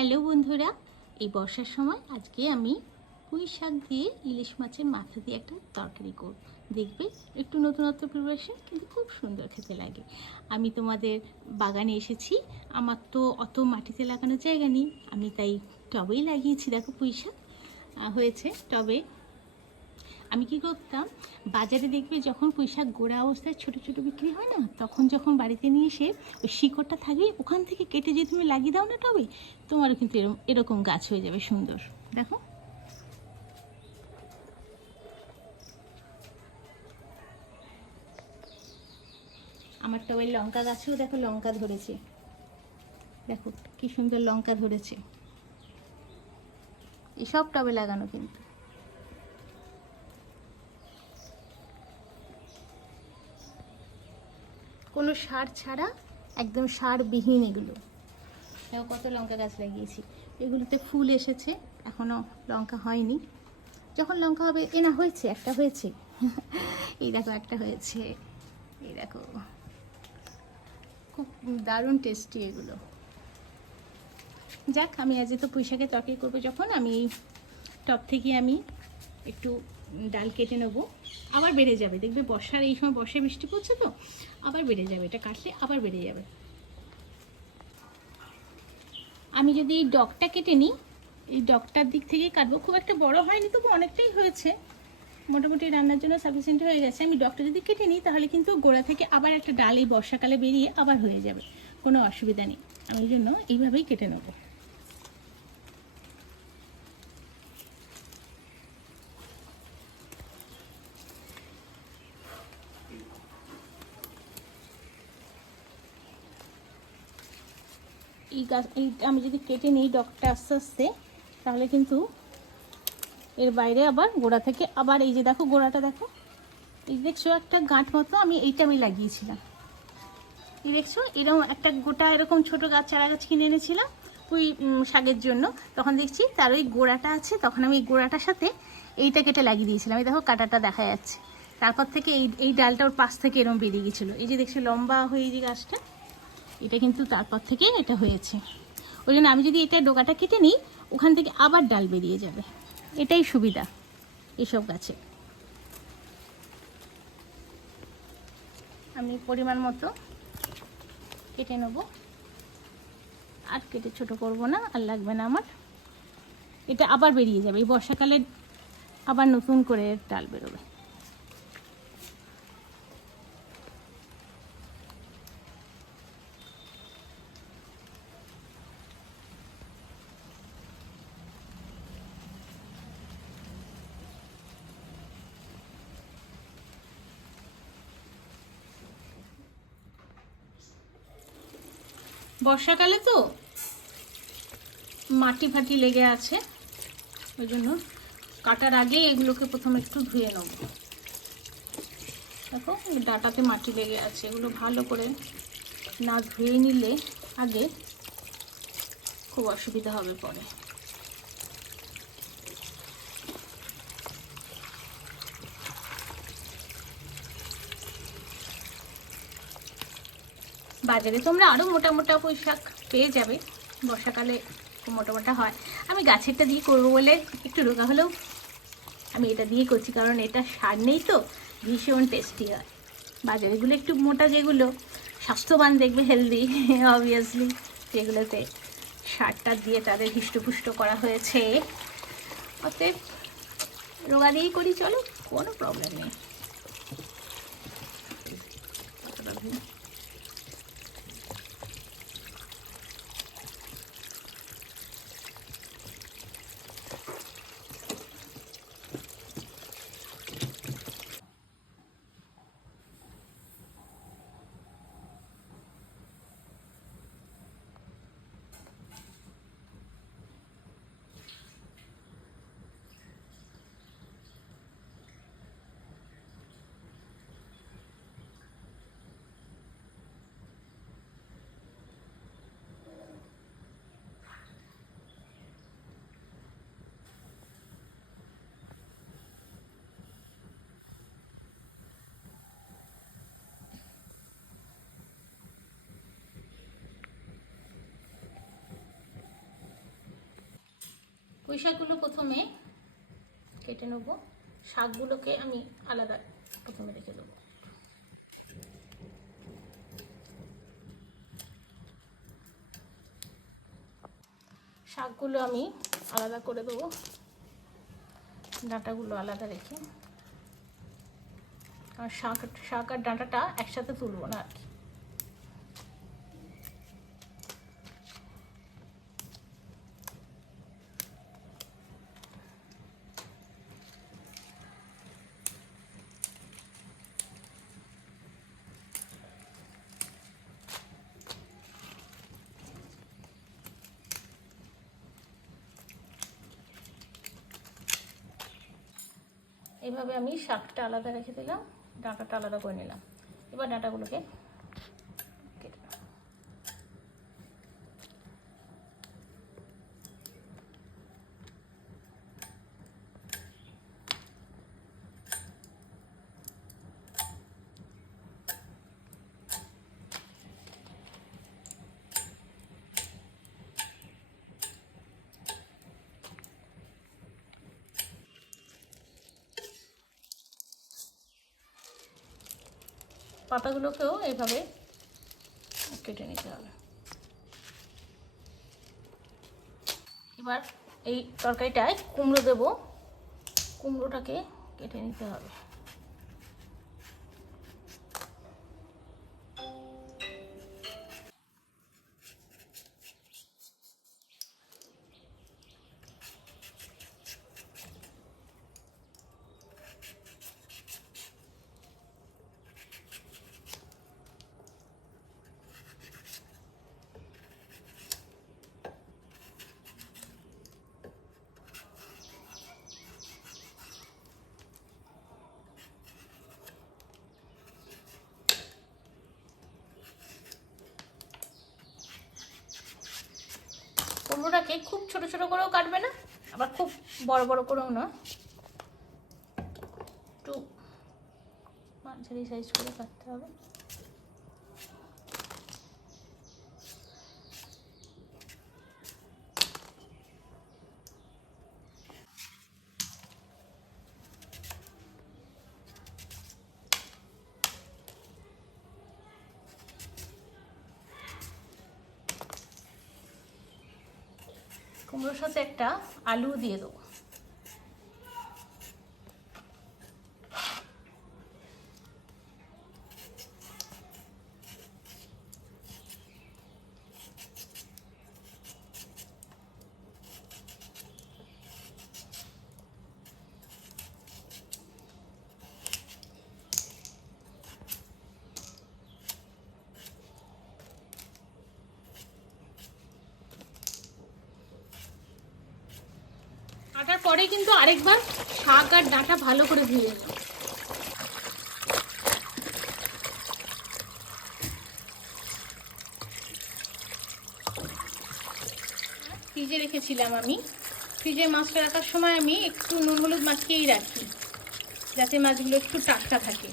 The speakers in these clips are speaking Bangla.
হ্যালো বন্ধুরা, এই বর্ষার সময় আজকে আমি পুঁই শাক দিয়ে ইলিশ মাছের মাথা দিয়ে একটা তরকারি করব। দেখবে একটু নতুনত্ব প্রিপারেশন, কিন্তু খুব সুন্দর খেতে লাগে। আমি তোমাদের বাগানে এসেছি। আমার তো অত মাটিতে লাগানোর জায়গা নেই, আমি তাই টবেই লাগিয়েছি। দেখো পুঁই শাক হয়েছে টবে। আমি কি করতাম, বাজারে দেখবে যখন পুঁই শাক গোড়া অবস্থায় ছোটো ছোটো বিক্রি হয় না, তখন যখন বাড়িতে নিয়ে এসে ওই শিকড়টা থাকবে ওখান থেকে কেটে যদি তুমি লাগিয়ে দাও না টবে, তোমারও কিন্তু এরকম গাছ হয়ে যাবে সুন্দর। দেখো আমার টবের লঙ্কা গাছেও দেখো লঙ্কা ধরেছে, দেখো কি সুন্দর লঙ্কা ধরেছে। এসব টবে লাগানো, কিন্তু কোনো সার ছাড়া, একদম সারবিহীন এগুলো। দেখো কত লঙ্কা গাছ লাগিয়েছি, এগুলোতে ফুল এসেছে, এখনও লঙ্কা হয়নি। যখন লঙ্কা হবে, এ না হয়েছে, একটা হয়েছে। এই দেখো একটা হয়েছে, এই দেখো খুব দারুণ টেস্টি এগুলো। যাক, আমি আজ তো পুঁই শাকের তরকারি করবো, যখন আমি টপ থেকে আমি একটু ডাল কেটে নেবো। আবার বেড়ে যাবে, দেখবে বর্ষার এই সময়, বর্ষায় বৃষ্টি পড়ছে তো আবার বেড়ে যাবে, এটা কাটলে আবার বেড়ে যাবে। আমি যদি এই ডগটা কেটে নিই, এই ডগটার দিক থেকে কাটবো, খুব একটা বড় হয়নি, তবু অনেকটাই হয়েছে, মোটামুটি রান্নার জন্য সাফিসিয়েন্ট হয়ে গেছে। আমি ডগটা যদি কেটে নিই, তাহলে কিন্তু গোড়া থেকে আবার একটা ডাল এই বর্ষাকালে বেরিয়ে আবার হয়ে যাবে, কোনো অসুবিধা নেই। আমি ওই জন্য এইভাবেই কেটে নেব। এই গাছ, এই আমি যদি কেটে নিই ডগটা আস্তে আস্তে, তাহলে কিন্তু এর বাইরে আবার গোড়া থেকে আবার, এই যে দেখো গোড়াটা দেখো, এই দেখছো একটা গাঁট মতো, এইটা আমি লাগিয়েছিলাম। এই দেখছো এরকম একটা গোটা এরকম ছোট গাছ, চারা গাছ কিনে এনেছিলাম ওই শাকের জন্য। তখন দেখছি তার ওই গোড়াটা আছে, তখন আমি এই গোড়াটার সাথে এইটা কেটে লাগিয়ে দিয়েছিলাম। এই দেখো কাঁটাটা দেখা যাচ্ছে। তারপর থেকে এই ডালটা ওর পাশ থেকে এরকম বেরিয়ে গেছিলো। এই যে দেখছি লম্বা হয়ে যে গাছটা, এটা কিন্তু তারপর থেকে এটা হয়েছে। ওই জন্য আমি যদি এটা ডোকাটা কেটে নিই, ওখান থেকে আবার ডাল বেরিয়ে যাবে। এটাই সুবিধা এসব গাছে। আমি পরিমাণ মতো কেটে নেব, আর কেটে ছোট করব না, আর লাগবে না আমার। এটা আবার বেরিয়ে যাবে, এই বর্ষাকালে আবার নতুন করে ডাল বেরোবে। বর্ষাকালে তো মাটি ফাটি লেগে আছে, ওই জন্য কাটার আগে এগুলোকে প্রথমে একটু ধুয়ে নেব। দেখো ডাটাতে মাটি লেগে আছে, এগুলো ভালো করে না ধুয়ে নিলে আগে খুব অসুবিধা হবে পরে। বাজারে তোমরা আরও মোটা মোটা পুঁই শাক পেয়ে যাবে, বর্ষাকালে খুব মোটা মোটা হয়। আমি গাছেরটা দিয়ে করবো বলে একটু রোগা হলেও আমি এটা দিয়ে করছি, কারণ এটা সার নেই তো, ভীষণ টেস্টি হয়। বাজারেগুলো একটু মোটা, যেগুলো স্বাস্থ্যবান দেখবে, হেলদি অবভিয়াসলি, যেগুলোতে সারটা দিয়ে তাদের হৃষ্টপুষ্ট করা হয়েছে, অতএব রোগা দিয়েই করি, চলো, কোনো প্রবলেম নেই। পুঁই শাকগুলো প্রথমে কেটে নেবো, শাকগুলোকে আমি আলাদা প্রথমে রেখে দেবো। শাকগুলো আমি আলাদা করে দেবো, ডাঁটাগুলো আলাদা রেখে। আর শাক আর ডাঁটাটা একসাথে তুলবো না আর কি। এইভাবে আমি শাকটা আলাদা রেখে দিলাম, ডাঁটাটা আলাদা করে নিলাম। এবার ডাঁটাগুলোকে কেটে নেব। পাতাগুলোকেও এইভাবে কেটে নিতে হবে। এবার এই তরকারিটায় কুমড়ো দেবো, কুমড়োটাকে কেটে নিতে হবে। কুমড়োটাকে খুব ছোট ছোট করেও কাটবে না, আবার খুব বড় বড় করেও না, একটু মাঝারি সাইজ করে কাটতে হবে। কুমড়োর সাথে একটা আলু দিয়ে দেবো। কাটার পরে কিন্তু আরেকবার শাক আর ডাঁটা ভালো করে ধুয়ে নেব। ফ্রিজে রেখেছিলাম আমি, ফ্রিজে মাছটা রাখার সময় আমি একটু নুন হলুদ মাখিয়েই রাখি, যাতে মাছগুলো একটু টাটকা থাকে।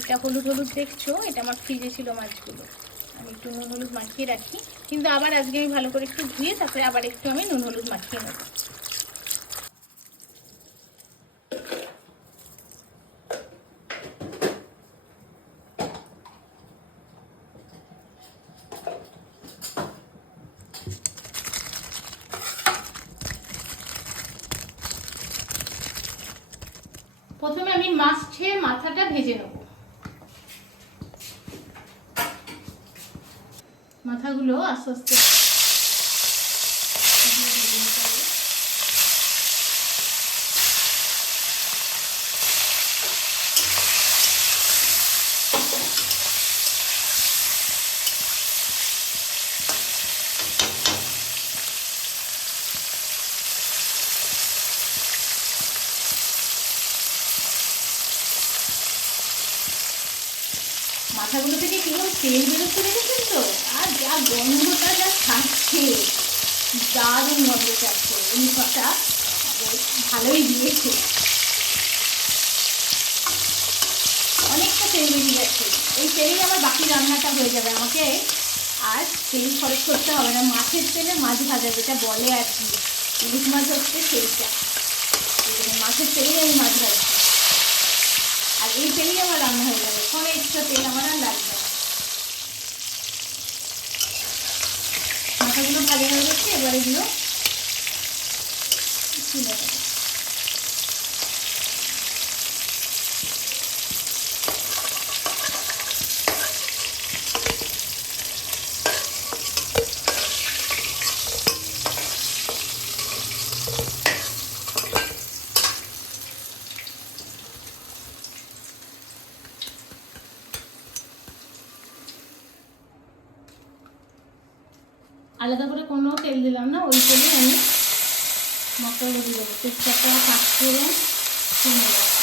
এটা হলুদ হলুদ দেখছো, এটা আমার ফ্রিজে ছিল মাছগুলো, আমি একটু নুন হলুদ মাখিয়ে রাখি। কিন্তু আবার আজকে আমি ভালো করে একটু ধুয়ে তারপরে আবার একটু আমি নুন হলুদ মাখিয়ে নেব। প্রথমে আমি মাছের মাথাটা ভেজে নেব। মাথাগুলো আস্তে আস্তে মাথাগুলো থেকে কিরকম তেল বেরোচ্ছে দেখেছেন তো, আর যা গন্ধটা যা থাকছে, দারুণ গন্ধ থাকছে। এই কথা ভালোই দিয়েছে, অনেকটা তেল বেরিয়ে যাচ্ছে। এই তেলেই আমার বাকি রান্নাটা হয়ে যাবে, আমাকে আর তেল খরচ করতে হবে না। মাছের তেলে মাছ ভাজা যেটা বলে আর কি, ইলিশ মাছ হচ্ছে সেইটা, মাছের তেলেই আমি মাছ ভাজছি, আর এই তেলেই আমার রান্না হয়ে যাবে, কোনো এক্সট্রা তেল আমার আর লাগবে না। মাথাগুলো ভাজা হয়ে গেছে, এবার এগুলো তুলে দেবো। আলাদা করে কোনো তেল দিলাম না, ওই তেলে আমি মশলাগুলো দিয়ে দেবো। তেজপাতা, পাঁচফোড়ন, শুকনো লঙ্কা।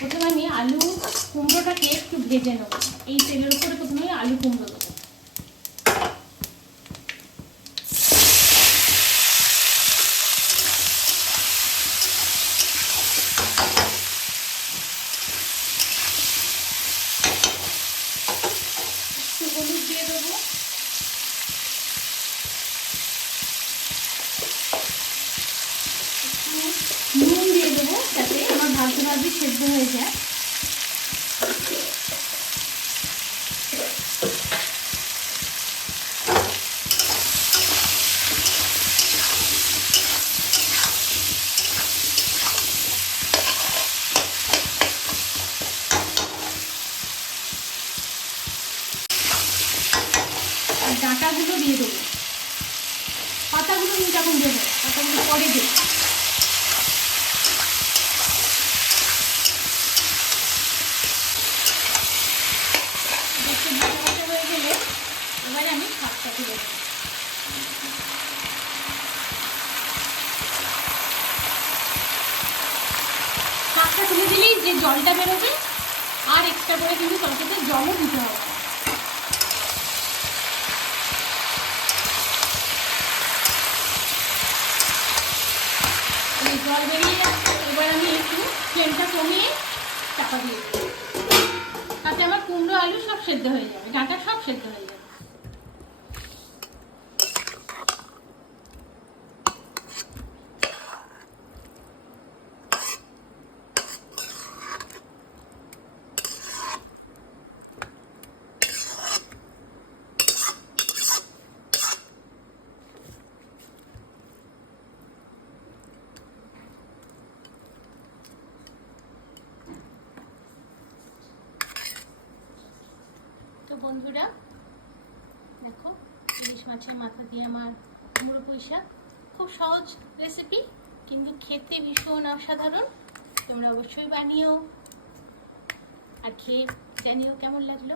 প্রথমে আমি আলু কুমড়োটাকে একটু ভেজে নেবো, এই তেলের উপরে প্রথমে আলু কুমড়ো দেবো। একটু হলুদ দিয়ে দেবো, নুন দিয়ে দেবো যাতে আমার ভাজতে ভাজতে সেদ্ধ হয়ে যায়। আর ডাঁটাগুলো দিয়ে দেবো, পাতাগুলো কিন্তু এখন দেবো, পাতাগুলো পরে দেবো। হয়ে গেলে এবারে আমি শাকটা তুলে দেবো। শাকটা তুলে দিলেই যে জলটা বেরোবে, আর এক্সট্রা করে কিন্তু তরকারিতে জলও দিতে হবে। জল বেরিয়ে যাচ্ছে, এবার আমি একটু ফ্লেমটা কমিয়ে চাপা দিয়ে দেবো, তাতে আমার কুমড়ো আলু সব সেদ্ধ হয়ে যাবে, ডাঁটা সব সেদ্ধ হয়ে যাবে। তো বন্ধুরা দেখো, ইলিশ মাছের মাথা দিয়ে আমার কুমড়ো পুঁই শাক, খুব সহজ রেসিপি কিন্তু খেতে ভীষণ অসাধারণ। তোমরা অবশ্যই বানিও আর খেয়ে জানিও কেমন লাগলো।